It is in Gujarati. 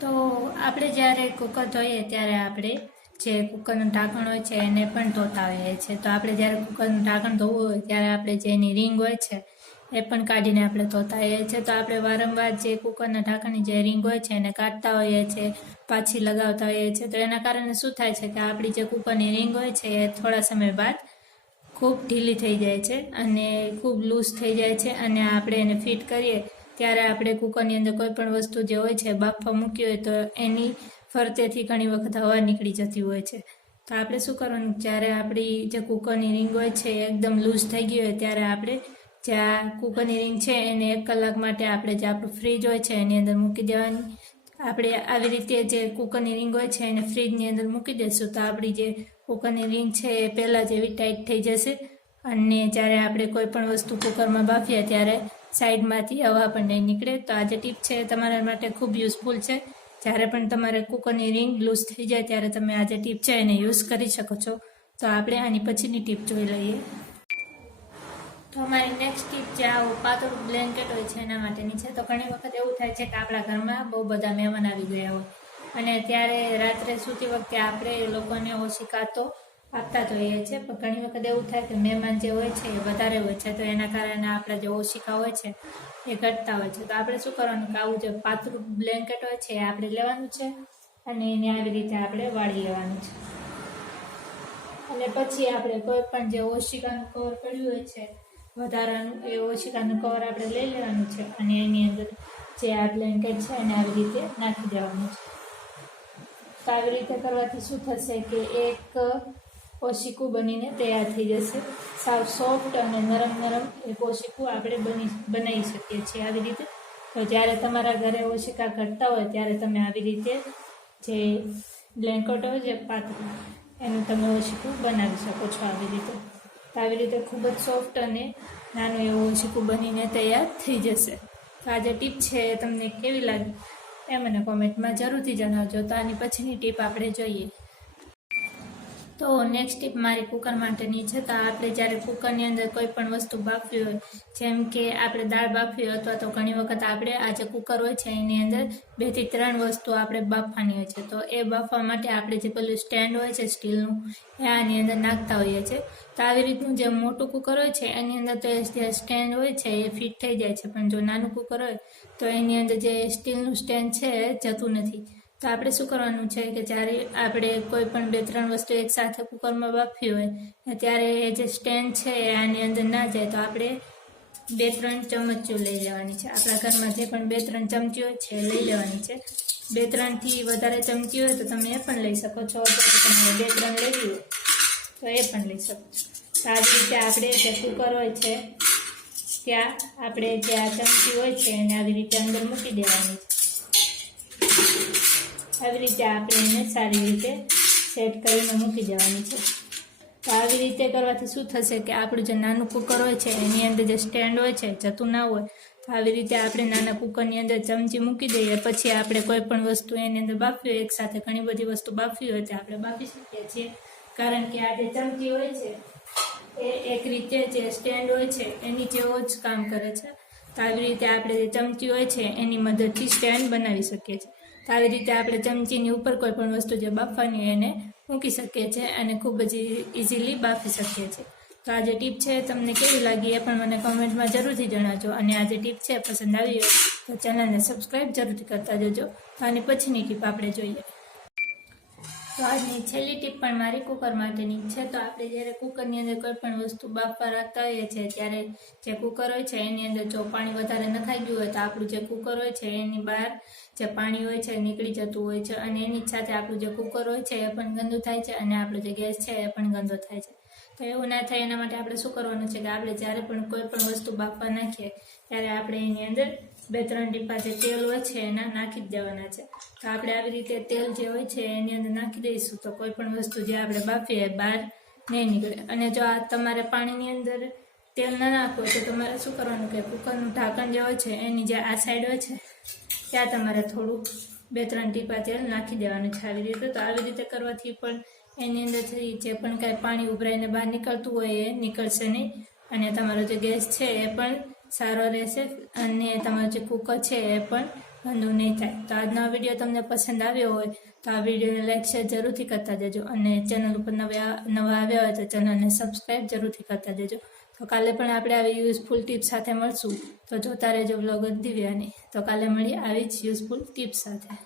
તો આપણે જ્યારે કુકર ધોઈએ ત્યારે આપણે જે કુકરનું ઢાંકણ હોય છે એને પણ ધોતા હોઈએ છીએ. તો આપણે જ્યારે કુકરનું ઢાંકણ ધોવું હોય ત્યારે આપણે જે એની રીંગ હોય છે એ પણ કાઢીને આપણે ધોતા હોઈએ છીએ. તો આપણે વારંવાર જે કુકરના ઢાંકણની જે રીંગ હોય છે એને કાઢતા હોઈએ છીએ, પાછી લગાવતા હોઈએ છીએ. તો એના કારણે શું થાય છે કે આપણી જે કુકરની રીંગ હોય છે એ થોડા સમય બાદ ખૂબ ઢીલી થઈ જાય છે અને ખૂબ લૂઝ થઈ જાય છે. અને આપણે એને ફિટ કરીએ ત્યારે આપણે કુકરની અંદર કોઈ પણ વસ્તુ જે હોય છે બાફવા મૂકી હોય તો એની ફરતેથી ઘણી વખત હવા નીકળી જતી હોય છે. તો આપણે શું કરવાનું, જ્યારે આપણી જે કુકરની રીંગ હોય છે એકદમ લૂઝ થઈ ગઈ હોય ત્યારે આપણે જે આ કુકરની રીંગ છે એને 1 કલાક માટે આપણે જે આપણું ફ્રીજ હોય છે એની અંદર મૂકી દેવાની. આપણે આવી રીતે જે કુકરની રીંગ હોય છે એને ફ્રીજની અંદર મૂકી દઈશું તો આપણી જે કુકરની રીંગ છે એ પહેલાં જેવી ટાઈટ થઈ જશે અને જ્યારે આપણે કોઈ પણ વસ્તુ કુકરમાં બાફીએ ત્યારે સાઈડમાંથી હવા પણ નહીં નીકળે. તો આ જે ટીપ છે તમારા માટે ખૂબ યુઝફુલ છે. જ્યારે પણ તમારે કુકરની રીંગ લૂઝ થઈ જાય ત્યારે તમે આ જે ટીપ છે એને યુઝ કરી શકો છો. તો આપણે આની પછીની ટીપ જોઈ લઈએ. તો અમારી નેક્સ્ટ ટીપ જે આવું પાતળું બ્લેન્કેટ હોય છે એના માટેની છે. તો ઘણી વખત એવું થાય છે કે આપણા ઘરમાં બહુ બધા મહેમાન આવી ગયા હોય અને ત્યારે રાત્રે સૂતી વખતે આપણે એ લોકોને ઓશિકા તો આપતા જ હોઈએ છીએ, પણ ઘણી વખત એવું થાય કે મહેમાન જે હોય છે એ વધારે હોય છે તો એના કારણે આપણા જે ઓશિકા હોય છે એ ઘટતા હોય છે. તો આપણે શું કરવાનું કે આવું જે પાતળું બ્લેન્કેટ હોય છે એ આપણે લેવાનું છે અને એને આવી રીતે આપણે વાળી લેવાનું છે. અને પછી આપણે કોઈ પણ જે ઓશિકાનું કવર પડ્યું હોય છે વધારાનું એ ઓશિકાનું કવર આપણે લઈ લેવાનું છે અને એની અંદર જે આ બ્લેન્કેટ છે એને આવી રીતે નાખી દેવાનું છે. તો આવી રીતે કરવાથી શું થશે કે એક ઓશિકું બનીને તૈયાર થઈ જશે. સાવ સોફ્ટ અને નરમ એક ઓશિકું આપણે બનાવી શકીએ છીએ આવી રીતે. તો જ્યારે તમારા ઘરે ઓશિકા ઘટતા હોય ત્યારે તમે આવી રીતે જે બ્લેન્કેટ હોય છે પાતળું એનું તમે ઓશિકું બનાવી શકો છો આવી રીતે. તો આવી રીતે ખૂબ જ સોફ્ટ અને નાનું એવું ઓશિકું બનીને તૈયાર થઈ જશે. તો આ જે ટીપ છે એ તમને કેવી લાગી એ મને કોમેન્ટમાં જરૂરથી જણાવજો. તો આની પછીની ટીપ આપણે જોઈએ. તો નેક્સ્ટ ટીપ મારી કુકર માટેની છે. તો આપણે જ્યારે કુકરની અંદર કોઈ પણ વસ્તુ બાફવી હોય, જેમ કે આપણે દાળ બાફવી હોય અથવા તો ઘણી વખત આપણે આ જે કુકર હોય છે એની અંદર 2 થી 3 વસ્તુ આપણે બાફવાની હોય છે. તો એ બાફવા માટે આપણે જે પેલું સ્ટેન્ડ હોય છે સ્ટીલનું એ આની અંદર નાખતા હોઈએ છીએ. તો આવી રીતનું જે મોટું કુકર હોય છે એની અંદર તો જે સ્ટેન્ડ હોય છે એ ફિટ થઈ જાય છે, પણ જો નાનું કુકર હોય તો એની અંદર જે સ્ટીલનું સ્ટેન્ડ છે એ જતું નથી. તો આપણે શું કરવાનું છે કે જ્યારે આપણે કોઈ પણ 2-3 વસ્તુ એકસાથે કુકરમાં બાફવી હોય ત્યારે એ જે સ્ટેન્ડ છે એ આની અંદર ના જાય તો આપણે 2-3 ચમચીઓ લઈ લેવાની છે. આપણા ઘરમાં જે પણ 2-3 ચમચી હોય છે એ લઈ લેવાની છે. 2-3 થી વધારે ચમચી હોય તો તમે એ પણ લઈ શકો છો, અથવા તમારે 2-3 લેવી હોય તો એ પણ લઈ શકો છો. તો આવી રીતે આપણે જે કુકર હોય છે ત્યાં આપણે જે આ ચમચી હોય છે એને આવી રીતે અંદર મૂકી દેવાની છે. આવી રીતે આપણે એને સારી રીતે સેટ કરીને મૂકી દેવાની છે. તો આવી રીતે કરવાથી શું થશે કે આપણું જે નાનું કુકર હોય છે એની અંદર જે સ્ટેન્ડ હોય છે જતું ના હોય. તો આવી રીતે આપણે નાના કુકરની અંદર ચમચી મૂકી દઈએ, પછી આપણે કોઈ પણ વસ્તુ એની અંદર બાફવી હોય, એકસાથે ઘણી બધી વસ્તુ બાફવી હોય તો આપણે બાફી શકીએ છીએ. કારણ કે આ જે ચમચી હોય છે એ એક રીતે જે સ્ટેન્ડ હોય છે એની જેવો જ કામ કરે છે. તો આવી રીતે આપણે જે ચમચી હોય છે એની મદદથી સ્ટેન્ડ બનાવી શકીએ છીએ. તો આવી રીતે આપણે ચમચીની ઉપર કોઈ પણ વસ્તુ જે બાફવાની હોય એને મૂકી શકીએ છીએ અને ખૂબ જ ઇઝીલી બાફી શકીએ છીએ. તો આ જે ટીપ છે તમને કેવી લાગી એ પણ મને કોમેન્ટમાં જરૂરથી જણાવજો. અને આ જે ટીપ છે પસંદ આવી હોય તો ચેનલને સબસ્ક્રાઈબ જરૂરથી કરતા જજો. તો આની પછીની ટીપ આપણે જોઈએ. તો આજની છેલ્લી ટીપ પણ મારી કુકર માટેની છે. તો આપણે જ્યારે કુકરની અંદર કોઈ પણ વસ્તુ બાફવા રાખતા હોઈએ છીએ ત્યારે જે કુકર હોય છે એની અંદર જો પાણી વધારે નખાઈ ગયું હોય તો આપણું જે કુકર હોય છે એની બહાર જે પાણી હોય છે નીકળી જતું હોય છે અને એની સાથે આપણું જે કુકર હોય છે એ પણ ગંદુ થાય છે અને આપણો જે ગેસ છે એ પણ ગંદો થાય છે. તો એવું ના થાય એના માટે આપણે શું કરવાનું છે કે આપણે જ્યારે પણ કોઈ પણ વસ્તુ બાફવા નાખીએ ત્યારે આપણે એની અંદર 2-3 ટીપા જે તેલ હોય છે એના નાખી જ દેવાના છે. તો આપણે આવી રીતે તેલ જે હોય છે એની અંદર નાખી દઈશું તો કોઈ પણ વસ્તુ જે આપણે બાફીએ બહાર નહીં નીકળે. અને જો આ તમારે પાણીની અંદર તેલ ના નાખવું તો તમારે શું કરવાનું કે કુકરનું ઢાંકણ જે હોય છે એની જે આ સાઈડ હોય છે ત્યાં તમારે થોડું 2-3 ટીપા તેલ નાખી દેવાનું છે આવી રીતે. તો આવી રીતે કરવાથી પણ એની અંદરથી જે પણ કાંઈ પાણી ઉભરાઈને બહાર નીકળતું હોય એ નીકળશે નહીં અને તમારો જે ગેસ છે એ પણ સારો રહેશે અને તમારું જે કુકર છે એ પણ ગંદુ નહીં થાય. તો આજનો આ વિડીયો તમને પસંદ આવ્યો હોય તો આ વિડીયોને લાઈક શેર જરૂરથી કરતા દેજો, અને ચેનલ ઉપર નવા આવ્યા હોય તો ચેનલને સબસ્ક્રાઈબ જરૂરથી કરતા દેજો. તો કાલે પણ આપણે આવી યુઝફુલ ટિપ્સ સાથે મળશું. તો જોતા રહેજો બ્લોગ દિવ્યાની. તો કાલે મળીએ આવી જ યુઝફુલ ટિપ્સ સાથે.